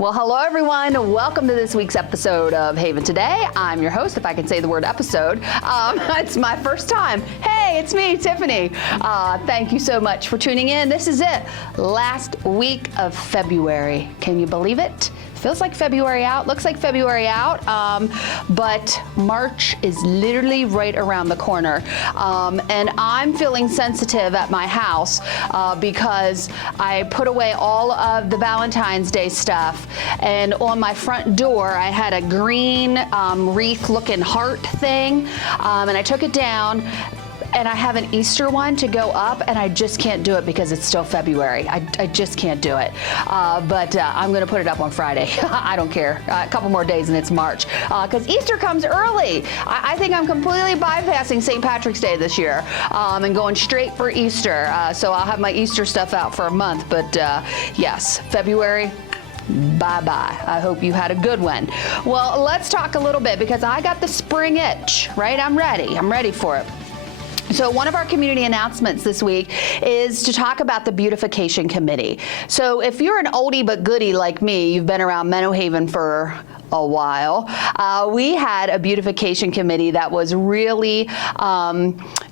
Well, hello everyone. Welcome to this week's episode of Haven Today. I'm your host, if I can say the word episode. It's my first time. Hey, it's me, Tiffany. Thank you so much for tuning in. This is it. Last week of February. Can you believe it? Feels like February out, looks like February out, but March is literally right around the corner. And I'm feeling sensitive at my house because I put away all of the Valentine's Day stuff, and on my front door I had a green wreath looking heart thing, and I took it down. And I have an Easter one to go up, and I just can't do it because it's still February. I just can't do it. But I'm going to put it up on Friday. I don't care. A couple more days and it's March. Because Easter comes early. I think I'm completely bypassing St. Patrick's Day this year and going straight for Easter. So I'll have my Easter stuff out for a month. But yes, February. Bye-bye. I hope you had a good one. Well, let's talk a little bit because I got the spring itch, right? I'm ready for it. So one of our community announcements this week is to talk about the Beautification Committee. So if you're an oldie but goodie like me, you've been around Menno Haven for a while. We had a beautification committee that was really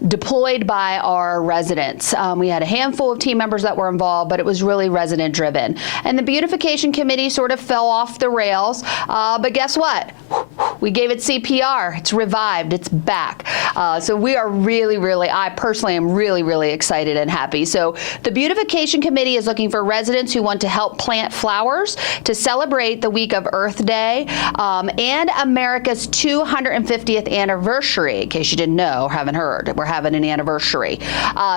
deployed by our residents. We had a handful of team members that were involved, but it was really resident driven. And the beautification committee sort of fell off the rails, but guess what? We gave it CPR. It's revived. It's back. So we are really, I personally am really excited and happy. So the beautification committee is looking for residents who want to help plant flowers to celebrate the week of Earth Day and America's 250th anniversary. In case you didn't know or haven't heard, we're having an anniversary.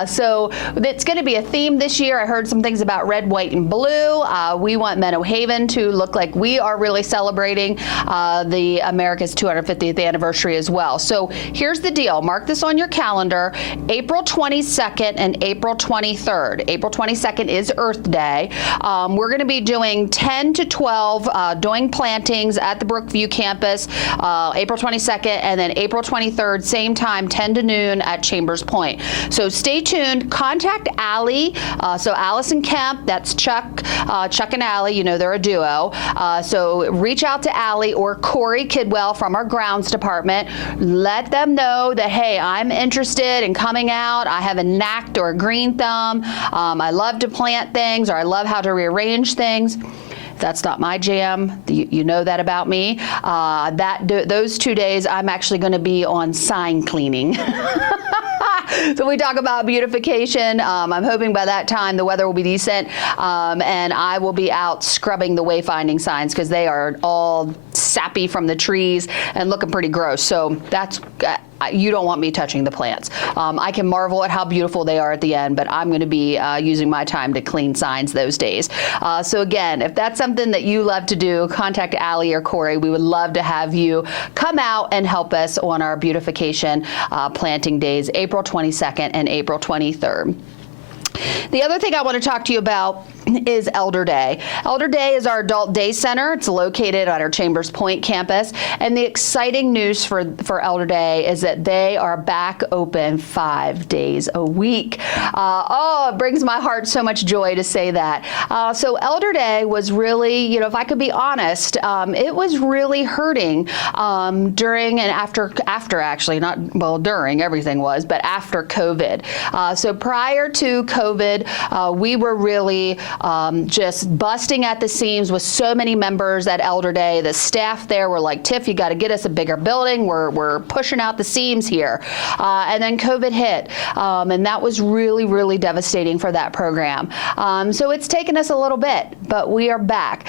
So it's going to be a theme this year. I heard some things about red, white, and blue. We want Menno Haven to look like we are really celebrating the America's 250th anniversary as well. So here's the deal. Mark this on your calendar. April 22nd and April 23rd. April 22nd is Earth Day. We're going to be doing 10 to 12 doing plantings at the Brookview campus, April 22nd, and then April 23rd, same time, 10 to noon at Chambers Point. So stay tuned. Contact Allie. So Allison Kemp, that's Chuck and Allie, you know they're a duo. So reach out to Allie or Corey Kidwell from our grounds department. Let them know that, hey, I'm interested in coming out. I have a knack or a green thumb. I love to plant things, or I love how to rearrange things. That's not my jam. You know that about me. Those 2 days, I'm actually going to be on sign cleaning. So we talk about beautification. I'm hoping by that time the weather will be decent, and I will be out scrubbing the wayfinding signs because they are all sappy from the trees and looking pretty gross. So that's you don't want me touching the plants. I can marvel at how beautiful they are at the end, but I'm going to be using my time to clean signs those days. So again, if that's something that you love to do, contact Allie or Corey. We would love to have you come out and help us on our beautification planting days, April 22nd and April 23rd. The other thing I want to talk to you about is Elder Day. Elder Day is our adult day center. It's located at our Chambers Point campus. And the exciting news for Elder Day is that they are back open 5 days a week. It brings my heart so much joy to say that. So Elder Day was really, if I could be honest, it was really hurting during and after actually, not, well, during, everything was, but after COVID. So prior to COVID, we were really just busting at the seams with so many members at Elder Day. The staff there were like, Tiff, you got to get us a bigger building. We're pushing out the seams here. And then COVID hit, and that was really devastating for that program. So it's taken us a little bit, but we are back.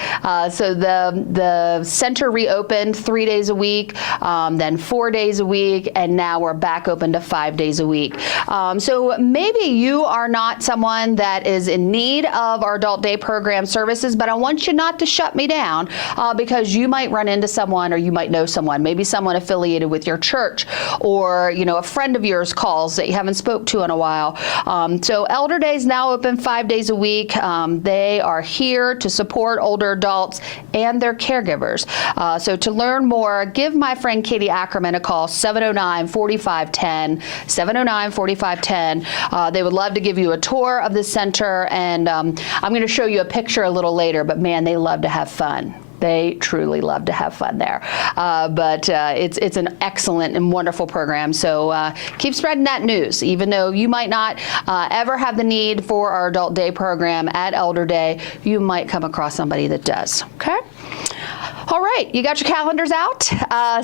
So the center reopened 3 days a week, then 4 days a week, and now we're back open to 5 days a week. So maybe you are not someone that is in need of our adult day program services, but I want you not to shut me down because you might run into someone, or you might know someone, maybe someone affiliated with your church, or a friend of yours calls that you haven't spoke to in a while. So Elder Day is now open 5 days a week. They are here to support older adults and their caregivers. So to learn more, give my friend Katie Ackerman a call, 709-4510, 709-4510. They would love to give you a tour of the center, and I'm going to show you a picture a little later, but man, they love to have fun. They truly love to have fun there. But it's an excellent and wonderful program. So keep spreading that news. Even though you might not ever have the need for our Adult Day program at Elder Day, you might come across somebody that does. Okay? All right, you got your calendars out?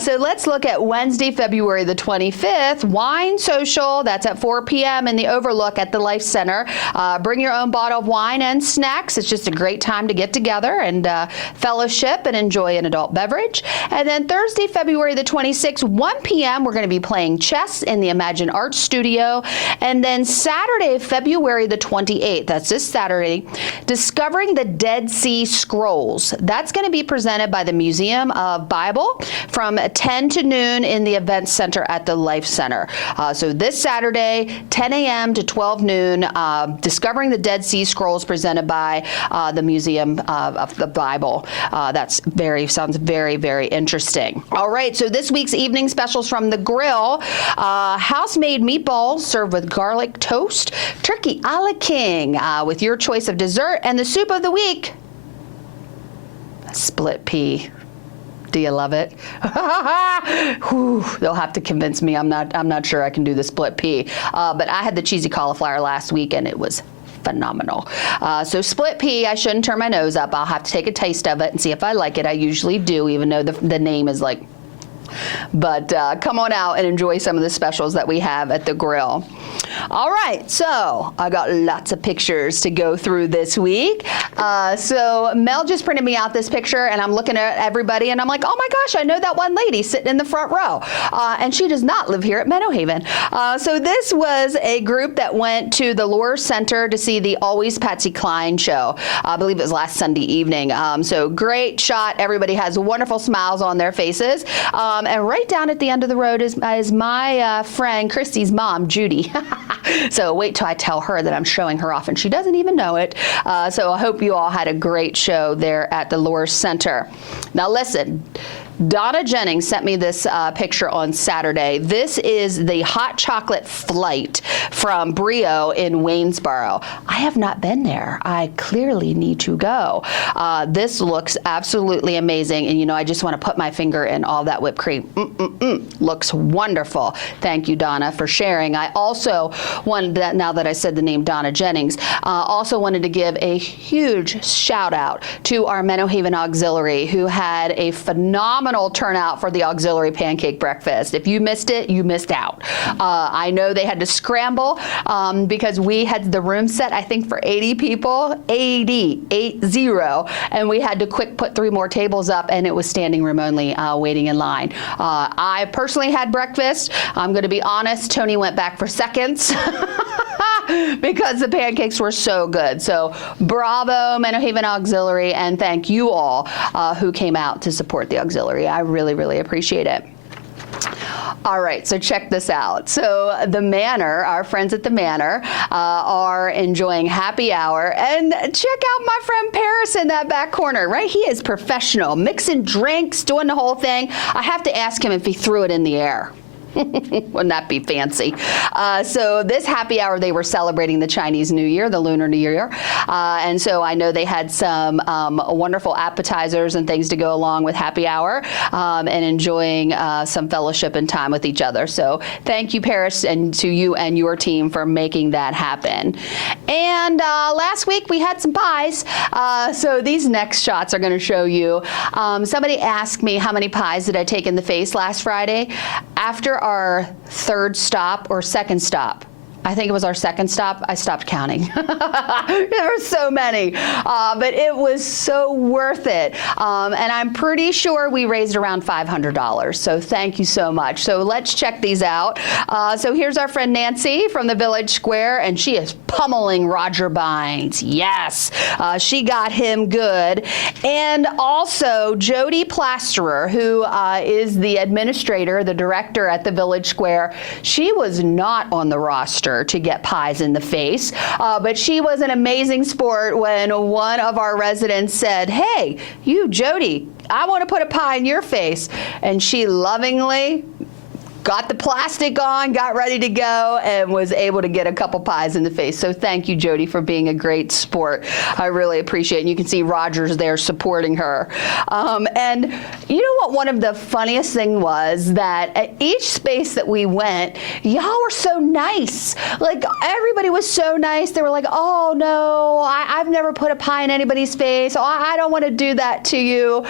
So let's look at Wednesday, February the 25th, Wine Social. That's at 4 p.m. in the Overlook at the Life Center. Bring your own bottle of wine and snacks. It's just a great time to get together and fellowship and enjoy an adult beverage. And then Thursday, February the 26th, 1 p.m., we're going to be playing chess in the Imagine Arts Studio. And then Saturday, February the 28th, that's this Saturday, Discovering the Dead Sea Scrolls. That's going to be presented by the Museum of Bible from 10 to noon in the Events Center at the Life Center. So this Saturday, 10 a.m. to 12 noon, Discovering the Dead Sea Scrolls presented by the Museum of the Bible. Sounds very, very interesting. All right, so this week's evening specials from the grill, house-made meatballs served with garlic toast, turkey a la king with your choice of dessert, and the soup of the week, split pea. Do you love it? Whew, they'll have to convince me. I'm not sure I can do the split pea. But I had the cheesy cauliflower last week and it was phenomenal. So split pea, I shouldn't turn my nose up. I'll have to take a taste of it and see if I like it. I usually do, even though the name is like. But come on out and enjoy some of the specials that we have at the grill. All right, so I got lots of pictures to go through this week. So Mel just printed me out this picture, and I'm looking at everybody, and I'm like, oh my gosh, I know that one lady sitting in the front row. And she does not live here at Meadow Haven. So this was a group that went to the Lohr Center to see the Always Patsy Cline show. I believe it was last Sunday evening. So great shot. Everybody has wonderful smiles on their faces. And right down at the end of the road is my friend Christy's mom, Judy. So wait till I tell her that I'm showing her off, and she doesn't even know it. So I hope you all had a great show there at the Lohr Center. Now listen. Donna Jennings sent me this picture on Saturday. This is the hot chocolate flight from Brio in Waynesboro. I have not been there. I clearly need to go. This looks absolutely amazing. And, you know, I just want to put my finger in all that whipped cream. Looks wonderful. Thank you, Donna, for sharing. I also wanted that, now that I said the name Donna Jennings, also wanted to give a huge shout out to our Meadow Haven Auxiliary, who had a phenomenal turnout for the auxiliary pancake breakfast. If you missed it, you missed out. I know they had to scramble because we had the room set, I think, for 80 people, 80, and we had to quick put 3 more tables up, and it was standing room only, waiting in line. I personally had breakfast. I'm going to be honest, Tony went back for seconds. Because the pancakes were so good. So bravo, Meadow Haven Auxiliary, and thank you all who came out to support the auxiliary. I really, really appreciate it. All right, so check this out. So the Manor, our friends at the Manor, are enjoying happy hour. And check out my friend Paris in that back corner, right? He is professional, mixing drinks, doing the whole thing. I have to ask him if he threw it in the air. Wouldn't that be fancy? So this happy hour, they were celebrating the Chinese New Year, the Lunar New Year. And so I know they had some wonderful appetizers and things to go along with happy hour and enjoying some fellowship and time with each other. So thank you, Paris, and to you and your team for making that happen. And last week we had some pies. So these next shots are going to show you. Somebody asked me how many pies did I take in the face last Friday. After our third stop or second stop, I think it was our second stop, I stopped counting. There were so many, but it was so worth it. And I'm pretty sure we raised around $500. So thank you so much. So let's check these out. So here's our friend Nancy from the Village Square, and she is pummeling Roger Bynes. Yes, she got him good. And also Jody Plasterer, who is the administrator, the director at the Village Square. She was not on the roster to get pies in the face, but she was an amazing sport when one of our residents said, hey, you, Jody, I want to put a pie in your face. And she lovingly got the plastic on, got ready to go, and was able to get a couple pies in the face. So thank you, Jody, for being a great sport. I really appreciate it. And you can see Rogers there supporting her. And you know what one of the funniest thing was? That at each space that we went, y'all were so nice. Like, everybody was so nice. They were like, oh, no, I've never put a pie in anybody's face. Oh, I don't want to do that to you.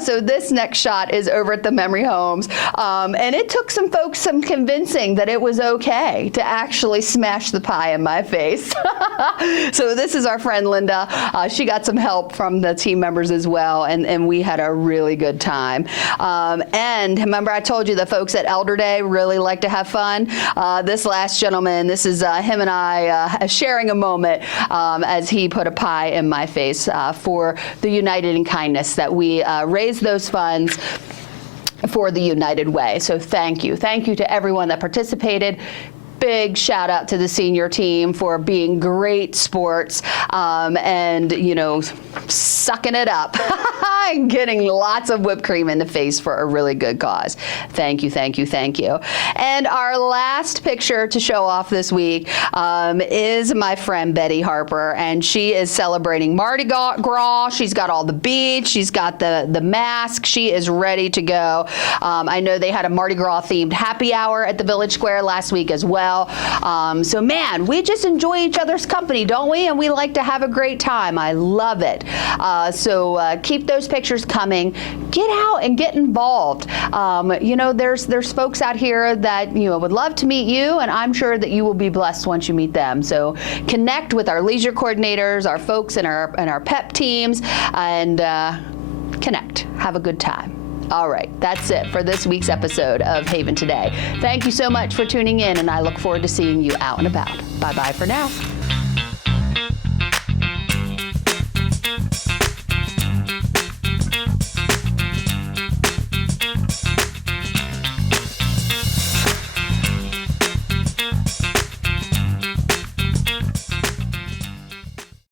So this next shot is over at the Memory Homes. And it took some folks some convincing that it was okay to actually smash the pie in my face. So this is our friend Linda. She got some help from the team members as well, and we had a really good time. And remember, I told you the folks at Elder Day really like to have fun. This last gentleman, this is him and I sharing a moment as he put a pie in my face for the United in Kindness, that we raise those funds for the United Way. So thank you. Thank you to everyone that participated. Big shout out to the senior team for being great sports and, you know, sucking it up and getting lots of whipped cream in the face for a really good cause. Thank you, thank you, thank you. And our last picture to show off this week is my friend Betty Harper, and she is celebrating Mardi Gras. She's got all the beads, she's got the mask, she is ready to go. I know they had a Mardi Gras themed happy hour at the Village Square last week as well. So man, we just enjoy each other's company, don't we? And we like to have a great time. I love it. So keep those pictures coming. Get out and get involved. You know, there's folks out here that, you know, would love to meet you, and I'm sure that you will be blessed once you meet them. So connect with our leisure coordinators, our folks in our PEP teams, and connect. Have a good time. All right, that's it for this week's episode of Haven Today. Thank you so much for tuning in, and I look forward to seeing you out and about. Bye-bye for now.